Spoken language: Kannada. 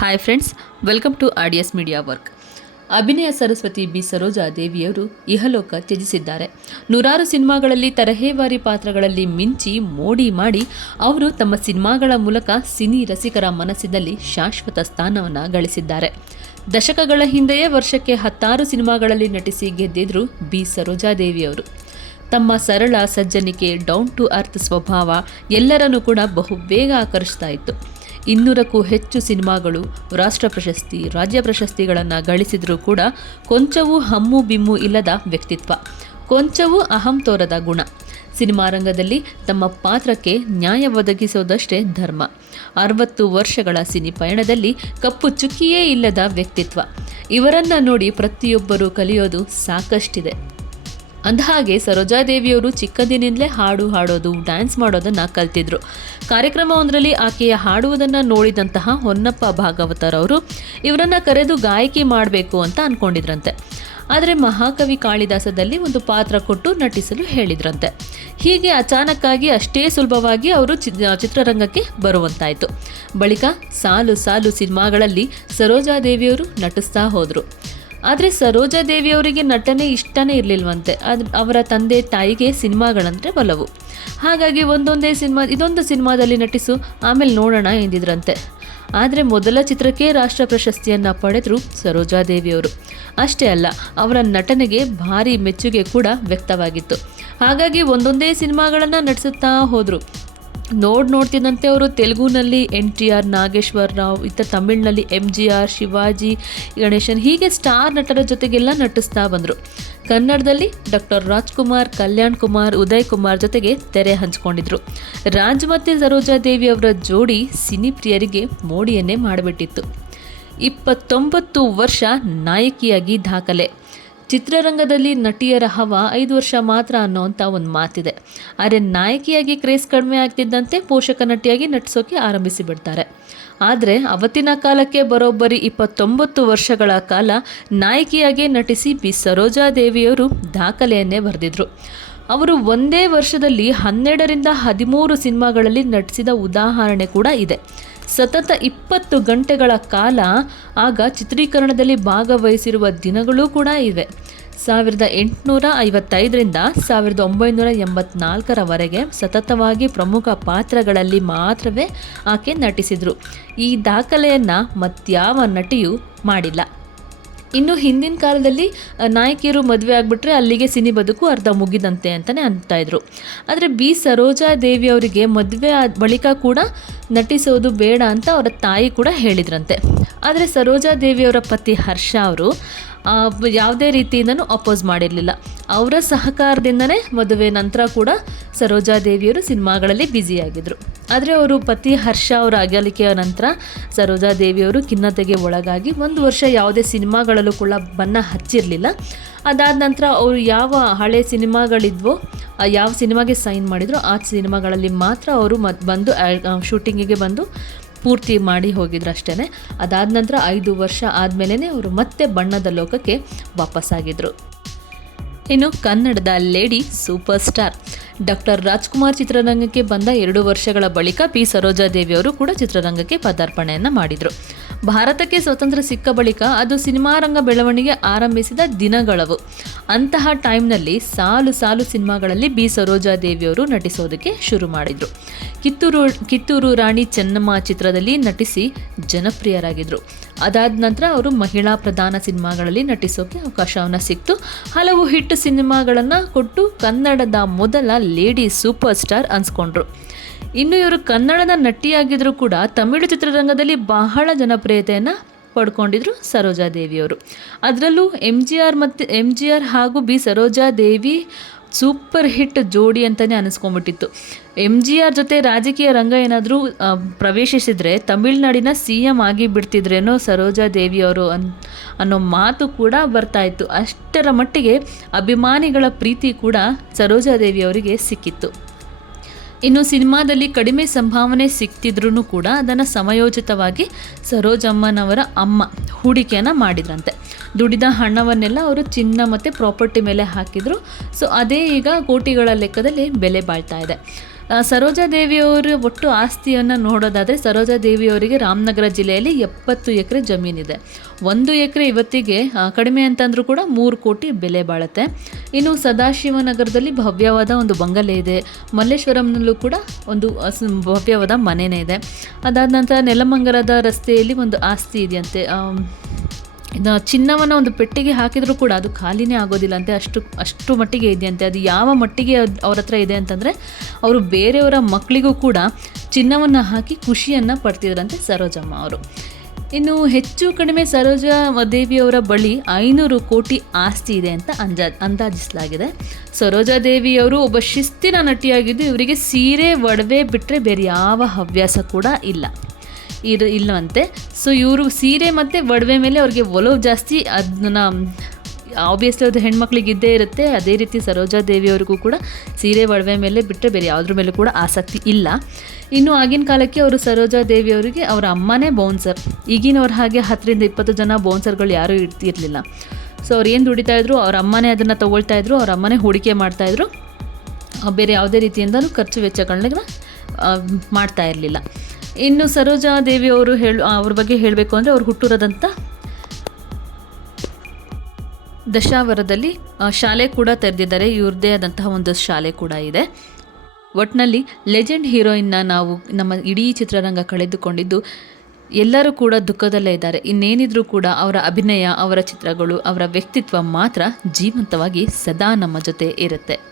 Hi friends welcome to ಆಡಿಯಸ್ media work ಅಭಿನಯ ಸರಸ್ವತಿ ಬಿ. ಸರೋಜಾ ದೇವಿಯವರು ಇಹಲೋಕ ತ್ಯಜಿಸಿದ್ದಾರೆ. ನೂರಾರು ಸಿನಿಮಾಗಳಲ್ಲಿ ತರಹೇವಾರಿ ಪಾತ್ರಗಳಲ್ಲಿ ಮಿಂಚಿ, ಮೋಡಿ ಮಾಡಿ ಅವರು ತಮ್ಮ ಸಿನಿಮಾಗಳ ಮೂಲಕ ಸಿನಿ ರಸಿಕರ ಮನಸ್ಸಿನಲ್ಲಿ ಶಾಶ್ವತ ಸ್ಥಾನವನ್ನು ಗಳಿಸಿದ್ದಾರೆ. ದಶಕಗಳ ಹಿಂದೆಯೇ ವರ್ಷಕ್ಕೆ ಹತ್ತಾರು ಸಿನಿಮಾಗಳಲ್ಲಿ ನಟಿಸಿ ಗೆದ್ದಿದ್ರು ಬಿ. ಸರೋಜಾದೇವಿಯವರು ತಮ್ಮ ಸರಳ, ಸಜ್ಜನಿಕೆ, ಡೌನ್ ಟು ಅರ್ಥ್ ಸ್ವಭಾವ ಎಲ್ಲರನ್ನೂ ಕೂಡ ಬಹು ಬೇಗ ಆಕರ್ಷಿಸ್ತಾ ಇತ್ತು. ಇನ್ನೂರಕ್ಕೂ ಹೆಚ್ಚು ಸಿನಿಮಾಗಳು ರಾಷ್ಟ್ರ ಪ್ರಶಸ್ತಿ, ರಾಜ್ಯ ಪ್ರಶಸ್ತಿಗಳನ್ನು ಗಳಿಸಿದರೂ ಕೂಡ ಕೊಂಚವೂ ಹಮ್ಮು ಬಿಮ್ಮು ಇಲ್ಲದ ವ್ಯಕ್ತಿತ್ವ, ಕೊಂಚವೂ ಅಹಂ ತೋರದ ಗುಣ. ಸಿನಿಮಾ ರಂಗದಲ್ಲಿ ತಮ್ಮ ಪಾತ್ರಕ್ಕೆ ನ್ಯಾಯ ಒದಗಿಸೋದಷ್ಟೇ ಧರ್ಮ. ಅರವತ್ತು ವರ್ಷಗಳ ಸಿನಿ ಪಯಣದಲ್ಲಿ ಕಪ್ಪು ಚುಕ್ಕಿಯೇ ಇಲ್ಲದ ವ್ಯಕ್ತಿತ್ವ. ಇವರನ್ನ ನೋಡಿ ಪ್ರತಿಯೊಬ್ಬರೂ ಕಲಿಯೋದು ಸಾಕಷ್ಟಿದೆ. ಅಂದಹಾಗೆ ಸರೋಜಾದೇವಿಯವರು ಚಿಕ್ಕಂದಿನಿಂದಲೇ ಹಾಡು ಹಾಡೋದು ಡ್ಯಾನ್ಸ್ ಮಾಡೋದನ್ನು ಕಲ್ತಿದ್ರು. ಕಾರ್ಯಕ್ರಮವೊಂದರಲ್ಲಿ ಆಕೆಯ ಹಾಡುವುದನ್ನು ನೋಡಿದಂತಹ ಹೊನ್ನಪ್ಪ ಭಾಗವತರ್ ಅವರು, ಇವರನ್ನು ಕರೆದು ಗಾಯಕಿ ಮಾಡಬೇಕು ಅಂತ ಅಂದ್ಕೊಂಡಿದ್ರಂತೆ ಆದರೆ ಮಹಾಕವಿ ಕಾಳಿದಾಸದಲ್ಲಿ ಒಂದು ಪಾತ್ರ ಕೊಟ್ಟು ನಟಿಸಲು ಹೇಳಿದ್ರಂತೆ. ಹೀಗೆ ಅಚಾನಕ್ಕಾಗಿ ಅಷ್ಟೇ ಸುಲಭವಾಗಿ ಅವರು ಚಿತ್ರರಂಗಕ್ಕೆ ಬರುವಂತಾಯಿತು. ಬಳಿಕ ಸಾಲು ಸಾಲು ಸಿನಿಮಾಗಳಲ್ಲಿ ಸರೋಜಾದೇವಿಯವರು ನಟಿಸ್ತಾ ಹೋದರು. ಆದರೆ ಸರೋಜಾದೇವಿ ಅವರಿಗೆ ನಟನೆ ಇಷ್ಟನೇ ಇರಲಿಲ್ವಂತೆ. ಅದು ಅವರ ತಂದೆ ತಾಯಿಗೆ ಸಿನಿಮಾಗಳಂದರೆ ಒಲವು. ಹಾಗಾಗಿ ಒಂದೊಂದೇ ಸಿನಿಮಾ, ಇದೊಂದು ಸಿನಿಮಾದಲ್ಲಿ ನಟಿಸು, ಆಮೇಲೆ ನೋಡೋಣ ಎಂದಿದ್ರಂತೆ. ಆದರೆ ಮೊದಲ ಚಿತ್ರಕ್ಕೆ ರಾಷ್ಟ್ರ ಪ್ರಶಸ್ತಿಯನ್ನು ಪಡೆದರು ಸರೋಜಾದೇವಿಯವರು ಅಷ್ಟೇ ಅಲ್ಲ, ಅವರ ನಟನೆಗೆ ಭಾರಿ ಮೆಚ್ಚುಗೆ ಕೂಡ ವ್ಯಕ್ತವಾಗಿತ್ತು. ಹಾಗಾಗಿ ಒಂದೊಂದೇ ಸಿನಿಮಾಗಳನ್ನು ನಟಿಸುತ್ತಾ ಹೋದರು. ನೋಡ್ ನೋಡ್ತಿದ್ದಂತೆ ಅವರು. ತೆಲುಗುನಲ್ಲಿ N T R Nageshwara Rao, ಇತ್ತ ತಮಿಳಿನಲ್ಲಿ M G R, Shivaji, Ganesan, ಹೀಗೆ ಸ್ಟಾರ್ ನಟರ ಜೊತೆಗೆಲ್ಲ ನಟಿಸ್ತಾ ಬಂದರು. ಕನ್ನಡದಲ್ಲಿ ಡಾಕ್ಟರ್ ರಾಜ್ಕುಮಾರ್, ಕಲ್ಯಾಣ್ ಕುಮಾರ್, ಉದಯ್ ಕುಮಾರ್ ಜೊತೆಗೆ ತೆರೆ ಹಂಚಿಕೊಂಡಿದ್ರು. ರಾಜ್ ಮತ್ತು ಸರೋಜಾ ದೇವಿ ಅವರ ಜೋಡಿ ಸಿನಿ ಪ್ರಿಯರಿಗೆ ಮೋಡಿಯನ್ನೇ ಮಾಡಿಬಿಟ್ಟಿತ್ತು. ಇಪ್ಪತ್ತೊಂಬತ್ತು ವರ್ಷ ನಾಯಕಿಯಾಗಿ ದಾಖಲೆ. ಚಿತ್ರರಂಗದಲ್ಲಿ ನಟಿಯರ ಹವ ಐದು ವರ್ಷ ಮಾತ್ರ ಅನ್ನೋವಂಥ ಒಂದು ಮಾತಿದೆ. ಆದರೆ ನಾಯಕಿಯಾಗಿ ಕ್ರೇಸ್ ಕಡಿಮೆ ಆಗ್ತಿದ್ದಂತೆ ಪೋಷಕ ನಟಿಯಾಗಿ ನಟಿಸೋಕೆ ಆರಂಭಿಸಿಬಿಡ್ತಾರೆ ಆದರೆ ಅವತ್ತಿನ ಕಾಲಕ್ಕೆ ಬರೋಬ್ಬರಿ ಇಪ್ಪತ್ತೊಂಬತ್ತು ವರ್ಷಗಳ ಕಾಲ ನಾಯಕಿಯಾಗಿ ನಟಿಸಿ ಬಿ ಸರೋಜಾದೇವಿಯವರು ದಾಖಲೆಯನ್ನೇ ಬರೆದಿದ್ರು. ಅವರು ಒಂದೇ ವರ್ಷದಲ್ಲಿ ಹನ್ನೆರಡರಿಂದ ಹದಿಮೂರು ಸಿನಿಮಾಗಳಲ್ಲಿ ನಟಿಸಿದ ಉದಾಹರಣೆ ಕೂಡ ಇದೆ. ಸತತ ಇಪ್ಪತ್ತು ಗಂಟೆಗಳ ಕಾಲ ಆಗ ಚಿತ್ರೀಕರಣದಲ್ಲಿ ಭಾಗವಹಿಸಿರುವ ದಿನಗಳೂ ಕೂಡ ಇವೆ. ಸಾವಿರದ ಎಂಟುನೂರ ಐವತ್ತೈದರಿಂದ ಸಾವಿರದ ಒಂಬೈನೂರ ಎಂಬತ್ನಾಲ್ಕರವರೆಗೆ ಸತತವಾಗಿ ಪ್ರಮುಖ ಪಾತ್ರಗಳಲ್ಲಿ ಮಾತ್ರವೇ ಆಕೆ ನಟಿಸಿದರು. ಈ ದಾಖಲೆಯನ್ನು ಮತ್ಯಾವ ನಟಿಯೂ ಮಾಡಿಲ್ಲ. ಇನ್ನು ಹಿಂದಿನ ಕಾಲದಲ್ಲಿ ನಾಯಕಿಯರು ಮದುವೆ ಆಗಿಬಿಟ್ರೆ ಅಲ್ಲಿಗೆ ಸಿನಿ ಬದುಕು ಅರ್ಧ ಮುಗಿದಂತೆ ಅಂತಲೇ ಅಂತಾ ಇದ್ರು. ಆದರೆ ಬಿ. ಸರೋಜಾ ದೇವಿ ಅವರಿಗೆ ಮದುವೆ ಆದ ಬಳಿಕ ಕೂಡ ನಟಿಸೋದು ಬೇಡ ಅಂತ ಅವರ ತಾಯಿ ಕೂಡ ಹೇಳಿದ್ರಂತೆ. ಆದರೆ ಸರೋಜಾ ದೇವಿಯವರ ಪತಿ ಹರ್ಷ ಅವರು ಯಾವುದೇ ರೀತಿಯಿಂದನೂ ಅಪೋಸ್ ಮಾಡಿರಲಿಲ್ಲ. ಅವರ ಸಹಕಾರದಿಂದನೇ ಮದುವೆ ನಂತರ ಕೂಡ ಸರೋಜಾ ದೇವಿಯವರು ಸಿನಿಮಾಗಳಲ್ಲಿ ಬ್ಯುಸಿಯಾಗಿದ್ದರು ಆದರೆ ಅವರು ಪತಿ ಹರ್ಷ ಅವರ ಅಗಲಿಕೆಯ ನಂತರ ಸರೋಜಾ ದೇವಿಯವರು ಖಿನ್ನತೆಗೆ ಒಳಗಾಗಿ ಒಂದು ವರ್ಷ ಯಾವುದೇ ಸಿನಿಮಾಗಳಲ್ಲೂ ಕೂಡ ಬಣ್ಣ ಹಚ್ಚಿರಲಿಲ್ಲ. ಅದಾದ ನಂತರ ಅವರು ಯಾವ ಹಳೆ ಸಿನಿಮಾಗಳಿದ್ವೋ ಯಾವ ಸಿನಿಮಾಗೆ ಸೈನ್ ಮಾಡಿದ್ರು, ಆ ಸಿನಿಮಾಗಳಲ್ಲಿ ಮಾತ್ರ ಅವರು ಮತ್ತು ಬಂದು ಶೂಟಿಂಗಿಗೆ ಬಂದು ಪೂರ್ತಿ ಮಾಡಿ ಹೋಗಿದ್ರು ಅಷ್ಟೇ ಅದಾದ ನಂತರ ಐದು ವರ್ಷ ಆದಮೇಲೆ ಅವರು ಮತ್ತೆ ಬಣ್ಣದ ಲೋಕಕ್ಕೆ ವಾಪಸ್ಸಾಗಿದ್ರು. ಇನ್ನು ಕನ್ನಡದ lady super star. Doctor Rajkumar ಚಿತ್ರರಂಗಕ್ಕೆ ಬಂದ ಎರಡು ವರ್ಷಗಳ ಬಳಿಕ ಪಿ. ಸರೋಜಾದೇವಿ ಅವರು ಕೂಡ ಚಿತ್ರರಂಗಕ್ಕೆ ಪದಾರ್ಪಣೆಯನ್ನು ಮಾಡಿದರು. ಭಾರತಕ್ಕೆ ಸ್ವತಂತ್ರ ಸಿಕ್ಕ ಬಳಿಕ ಅದು ಸಿನಿಮಾ ರಂಗ ಬೆಳವಣಿಗೆ ಆರಂಭಿಸಿದ ದಿನಗಳವು. ಅಂತಹ ಟೈಮ್ನಲ್ಲಿ ಸಾಲು ಸಾಲು ಸಿನಿಮಾಗಳಲ್ಲಿ ಬಿ. ಸರೋಜಾದೇವಿಯವರು ನಟಿಸೋದಕ್ಕೆ ಶುರು ಮಾಡಿದರು. ಕಿತ್ತೂರು ಕಿತ್ತೂರು ರಾಣಿ ಚೆನ್ನಮ್ಮ ಚಿತ್ರದಲ್ಲಿ ನಟಿಸಿ ಜನಪ್ರಿಯರಾಗಿದ್ದರು ಅದಾದ ನಂತರ ಅವರು ಮಹಿಳಾ ಪ್ರಧಾನ ಸಿನಿಮಾಗಳಲ್ಲಿ ನಟಿಸೋಕೆ ಅವಕಾಶವನ್ನು ಸಿಕ್ತು. ಹಲವು ಹಿಟ್ ಸಿನಿಮಾಗಳನ್ನು ಕೊಟ್ಟು ಕನ್ನಡದ ಮೊದಲ ಲೇಡಿ ಸೂಪರ್ ಸ್ಟಾರ್ ಅನ್ಸ್ಕೊಂಡ್ರು. ಇನ್ನು ಇವರು ಕನ್ನಡದ ನಟಿಯಾಗಿದ್ದರೂ ಕೂಡ ತಮಿಳು ಚಿತ್ರರಂಗದಲ್ಲಿ ಬಹಳ ಜನಪ್ರಿಯತೆಯನ್ನು ಪಡ್ಕೊಂಡಿದ್ರು ಸರೋಜಾದೇವಿಯವರು ಅದರಲ್ಲೂ ಎಂ ಜಿ ಆರ್ ಮತ್ತು ಎಂ ಜಿ ಆರ್ ಹಾಗೂ ಬಿ ಸರೋಜಾದೇವಿ ಸೂಪರ್ ಹಿಟ್ ಜೋಡಿ ಅಂತಲೇ ಅನಿಸ್ಕೊಂಡ್ಬಿಟ್ಟಿತ್ತು. ಎಂ ಜಿ ಆರ್ ಜೊತೆ ರಾಜಕೀಯ ರಂಗ ಏನಾದರೂ ಪ್ರವೇಶಿಸಿದರೆ ತಮಿಳುನಾಡಿನ ಸಿ ಎಂ ಆಗಿ ಬಿಡ್ತಿದ್ರೇನೋ ಸರೋಜಾ ದೇವಿಯವರು ಅನ್, ಅನ್ನೋ ಮಾತು ಕೂಡ ಬರ್ತಾ ಇತ್ತು. ಅಷ್ಟರ ಮಟ್ಟಿಗೆ ಅಭಿಮಾನಿಗಳ ಪ್ರೀತಿ ಕೂಡ ಸರೋಜಾ ದೇವಿಯವರಿಗೆ ಸಿಕ್ಕಿತ್ತು. ಇನ್ನು ಸಿನಿಮಾದಲ್ಲಿ ಕಡಿಮೆ ಸಂಭಾವನೆ ಸಿಕ್ತಿದ್ರೂ ಕೂಡ ಅದನ್ನು ಸಮಯೋಚಿತವಾಗಿ ಸರೋಜಮ್ಮನವರ ಅಮ್ಮ ಹೂಡಿಕೆಯನ್ನು ಮಾಡಿದ್ರಂತೆ. ದುಡಿದ ಹಣವನ್ನೆಲ್ಲ ಅವರು ಚಿನ್ನ ಮತ್ತು ಪ್ರಾಪರ್ಟಿ ಮೇಲೆ ಹಾಕಿದರು. ಸೊ ಅದೇ ಈಗ ಕೋಟಿಗಳ ಲೆಕ್ಕದಲ್ಲಿ ಬೆಲೆ ಬಾಳ್ತಾ ಇದೆ. ಸರೋಜಾ ದೇವಿಯವರ ಒಟ್ಟು ಆಸ್ತಿಯನ್ನು ನೋಡೋದಾದರೆ ಸರೋಜಾ ದೇವಿಯವರಿಗೆ ರಾಮನಗರ ಜಿಲ್ಲೆಯಲ್ಲಿ ಎಪ್ಪತ್ತು ಎಕರೆ ಜಮೀನಿದೆ. ಒಂದು ಎಕರೆ ಇವತ್ತಿಗೆ ಕಡಿಮೆ ಅಂತಂದರೂ ಕೂಡ ಮೂರು ಕೋಟಿ ಬೆಲೆ ಬಾಳುತ್ತೆ. ಇನ್ನು ಸದಾಶಿವನಗರದಲ್ಲಿ ಭವ್ಯವಾದ ಒಂದು ಬಂಗಲೆ ಇದೆ. ಮಲ್ಲೇಶ್ವರಂನಲ್ಲೂ ಕೂಡ ಒಂದು ಭವ್ಯವಾದ ಮನೆಯೇ ಇದೆ. ಅದಾದ ನಂತರ ನೆಲಮಂಗಲದ ರಸ್ತೆಯಲ್ಲಿ ಒಂದು ಆಸ್ತಿ ಇದೆಯಂತೆ ಚಿನ್ನವನ್ನು ಒಂದು ಪೆಟ್ಟಿಗೆ ಹಾಕಿದರೂ ಕೂಡ ಅದು ಖಾಲಿನೇ ಆಗೋದಿಲ್ಲ ಅಂತೆ. ಅಷ್ಟು ಅಷ್ಟು ಮಟ್ಟಿಗೆ ಇದೆಯಂತೆ ಅದು ಯಾವ ಮಟ್ಟಿಗೆ ಅವ್ರ ಹತ್ರ ಇದೆ ಅಂತಂದರೆ ಅವರು ಬೇರೆಯವರ ಮಕ್ಕಳಿಗೂ ಕೂಡ ಚಿನ್ನವನ್ನು ಹಾಕಿ ಖುಷಿಯನ್ನು ಪಡ್ತಿದ್ರಂತೆ ಸರೋಜಮ್ಮ ಅವರು. ಇನ್ನು ಹೆಚ್ಚು ಕಡಿಮೆ ಸರೋಜಾ ದೇವಿಯವರ ಬಳಿ ಐನೂರು ಕೋಟಿ ಆಸ್ತಿ ಇದೆ ಅಂತ ಅಂಜಾ, ಅಂದಾಜಿಸಲಾಗಿದೆ. ಸರೋಜಾ ದೇವಿಯವರು ಒಬ್ಬ ಶಿಸ್ತಿನ ನಟಿಯಾಗಿದ್ದು ಇವರಿಗೆ ಸೀರೆ, ಒಡವೆ ಬಿಟ್ಟರೆ ಬೇರೆ ಯಾವ ಹವ್ಯಾಸ ಕೂಡ ಇಲ್ಲ. ಇದು ಇಲ್ಲವಂತೆ ಸೊ ಇವರು ಸೀರೆ ಮತ್ತು ಒಡವೆ ಮೇಲೆ ಅವ್ರಿಗೆ ಒಲವು ಜಾಸ್ತಿ ಅದನ್ನ ಆಬ್ವಿಯಸ್ಲಿ ಅದು ಹೆಣ್ಮಕ್ಳಿಗೆ ಇದ್ದೇ ಇರುತ್ತೆ. ಅದೇ ರೀತಿ ಸರೋಜಾ ದೇವಿಯವ್ರಿಗೂ ಕೂಡ ಸೀರೆ ಒಡವೆ ಮೇಲೆ ಬಿಟ್ಟರೆ ಬೇರೆ ಯಾವುದ್ರ ಮೇಲೆ ಕೂಡ ಆಸಕ್ತಿ ಇಲ್ಲ. ಇನ್ನು ಆಗಿನ ಕಾಲಕ್ಕೆ ಅವರು ಸರೋಜಾ ದೇವಿಯವರಿಗೆ ಅವರ ಅಮ್ಮನೇ ಬೌನ್ಸರ್ ಈಗಿನವ್ರ ಹಾಗೆ ಹತ್ತರಿಂದ ಇಪ್ಪತ್ತು ಜನ ಬೌನ್ಸರ್ಗಳು ಯಾರೂ ಇರ್ತಿರಲಿಲ್ಲ ಸೊ ಅವ್ರು ಏನು ದುಡಿತಾ ಇದ್ರು, ಅವ್ರ ಅಮ್ಮನೇ ಅದನ್ನು ತೊಗೊಳ್ತಾ ಇದ್ರು, ಅವ್ರ ಅಮ್ಮನೇ ಹೂಡಿಕೆ ಮಾಡ್ತಾಯಿದ್ರು ಬೇರೆ ಯಾವುದೇ ರೀತಿಯಿಂದಲೂ ಖರ್ಚು ವೆಚ್ಚಗಳನ್ನ ಮಾಡ್ತಾ ಇರಲಿಲ್ಲ. ಇನ್ನು ಸರೋಜಾ ಅವರು ಹೇಳು ಅವ್ರ ಬಗ್ಗೆ ಹೇಳಬೇಕು ಅಂದರೆ ಅವ್ರು ಹುಟ್ಟೂರದಂಥ ದಶಾವರದಲ್ಲಿ ಶಾಲೆ ಕೂಡ ತೆರೆದಿದ್ದಾರೆ. ಇವ್ರದ್ದೇ ಆದಂತಹ ಒಂದು ಶಾಲೆ ಕೂಡ ಇದೆ. ಒಟ್ಟಿನಲ್ಲಿ ಲೆಜೆಂಡ್ ಹೀರೋಯಿನ್ನ ನಾವು ನಮ್ಮ ಇಡೀ ಚಿತ್ರರಂಗ ಕಳೆದುಕೊಂಡಿದ್ದು ಎಲ್ಲರೂ ಕೂಡ ದುಃಖದಲ್ಲೇ ಇದ್ದಾರೆ. ಇನ್ನೇನಿದ್ರೂ ಕೂಡ ಅವರ ಅಭಿನಯ, ಅವರ ಚಿತ್ರಗಳು, ಅವರ ವ್ಯಕ್ತಿತ್ವ ಮಾತ್ರ ಜೀವಂತವಾಗಿ ಸದಾ ನಮ್ಮ ಜೊತೆ ಇರುತ್ತೆ.